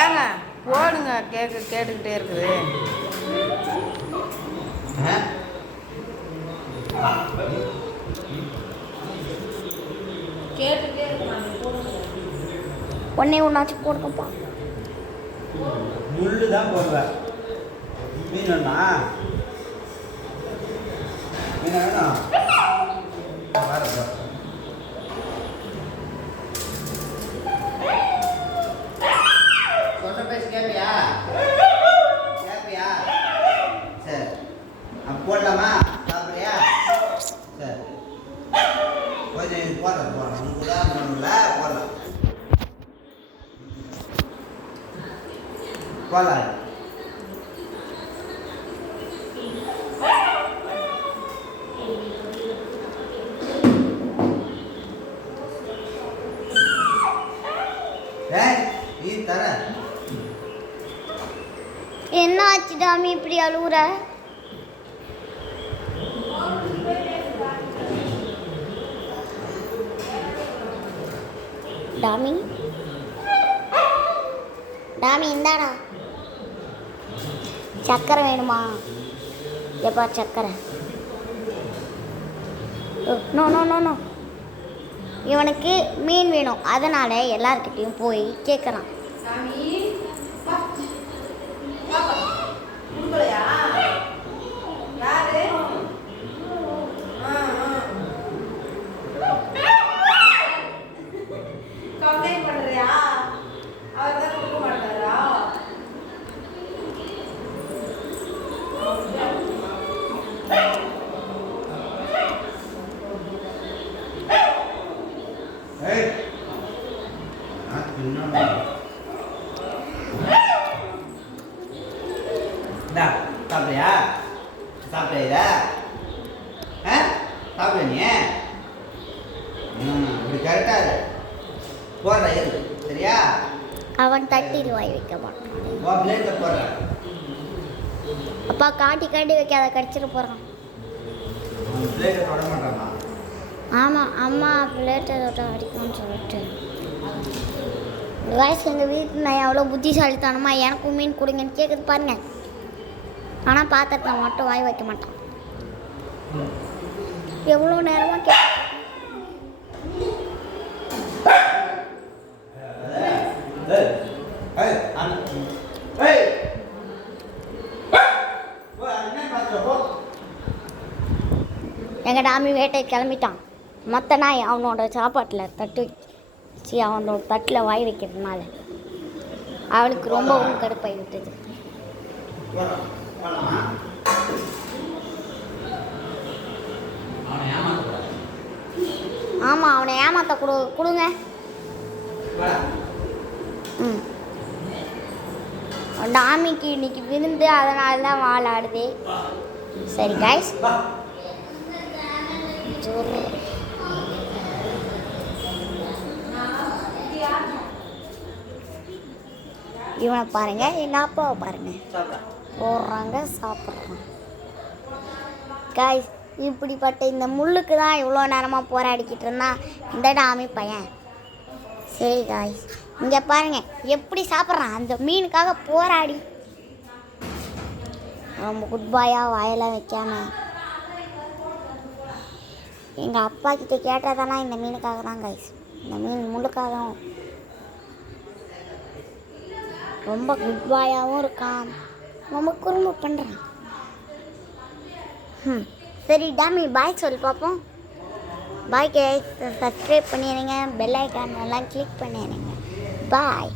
ஏங்க போடுங்க கேட்டுக்கிட்டே இருக்குது. கேட்டுக்கிட்டே இருக்கு. ஒன்னே ஒன்றாச்சும் போடுங்கப்பா. முள்ளு தான் போடுவேன். மீன் வேணா மீன் வேணும். சொன்ன பேச்சு கேட்பியா? சரி போடலாமா? சாப்பிட்றியா? சரி கொஞ்சம் போடுறேன் உனக்கு தான் போடலாம் போடலாம். நீ தர என்ன ஆச்சு டாமி இப்படி அழுகுற? டாமி டாமி இந்தாடா சக்கரை வேணுமா? எப்பா சக்கரை? நோ நோ நோ நோ இவனுக்கு மீன் வேணும், அதனால் எல்லார்கிட்டையும் போய் கேட்குறான். சாப்பிட்றியா? சாப்பிட்றியா? சாப்பிட நீ இப்படி கரெக்டாக போடுற இரு சரியா? அவன் தட்டில் வாய் வைக்க மாட்டான். பிளேட்டில் போடுறேன். அப்பா காட்டி வைக்காத, கடிச்சிட்டு போகிறான். பிளேட்டை தொட மாட்டாமா? ஆமாம் அம்மா பிளேட்டை தொட்ட அடிக்கும்னு சொல்லிட்டு வயசு எங்கள் வீட்டில் நான் எவ்வளோ புத்திசாலித்தனமாக எனக்கும் மீன் கொடுங்கன்னு கேட்குது பாருங்க. ஆனால் பாத்திரத்தை மட்டும் வாய் வைக்க மாட்டான். எவ்வளோ நேரமாக எங்கள் டாமி வேட்டை கிளம்பிட்டான். மற்ற நாய் அவனோட சாப்பாட்டில் தட்டு வச்சு அவனோட தட்டில் வாய் வைக்கிறதுனால அவளுக்கு ரொம்பவும் கடுப்பாகி விட்டது. ஆமாம் அவனை ஏமாத்த கொடுங்க. டாமிக்கு இன்னைக்கு விருந்து, அதனால தான் வாழாடுது. சரி கைஸ், இவனை பாருங்க, எங்கள் அப்பாவை பாருங்க, போடுறாங்க சாப்பிட்றாங்க. கைஸ் இப்படிப்பட்ட இந்த முள்ளுக்கு தான் இவ்வளோ நேரமாக போராடிக்கிட்டு இருந்தான் இந்த டாமி பையன். சரி காய்ஸ், இங்கே பாருங்க எப்படி சாப்பிட்றான் அந்த மீனுக்காக போராடி. ரொம்ப குட் பாயாக வாயெல்லாம் வைக்காம எங்கள் அப்பா கிட்ட கேட்டதானா இந்த மீனுக்காக தான் காய்ஸ், இந்த மீன் முள்ளுக்காகவும் ரொம்ப குட் பாயாகவும் இருக்கான், ரொம்ப குறும்பு பண்ணுறான். சரி டாமி பாய் சொல்லி பார்ப்போம். பாய் கைஸ், சப்ஸ்கிரைப் பண்ணிடுங்க, பெல் ஐக்கான் எல்லாம் கிளிக் பண்ணிடுங்க. பாய்.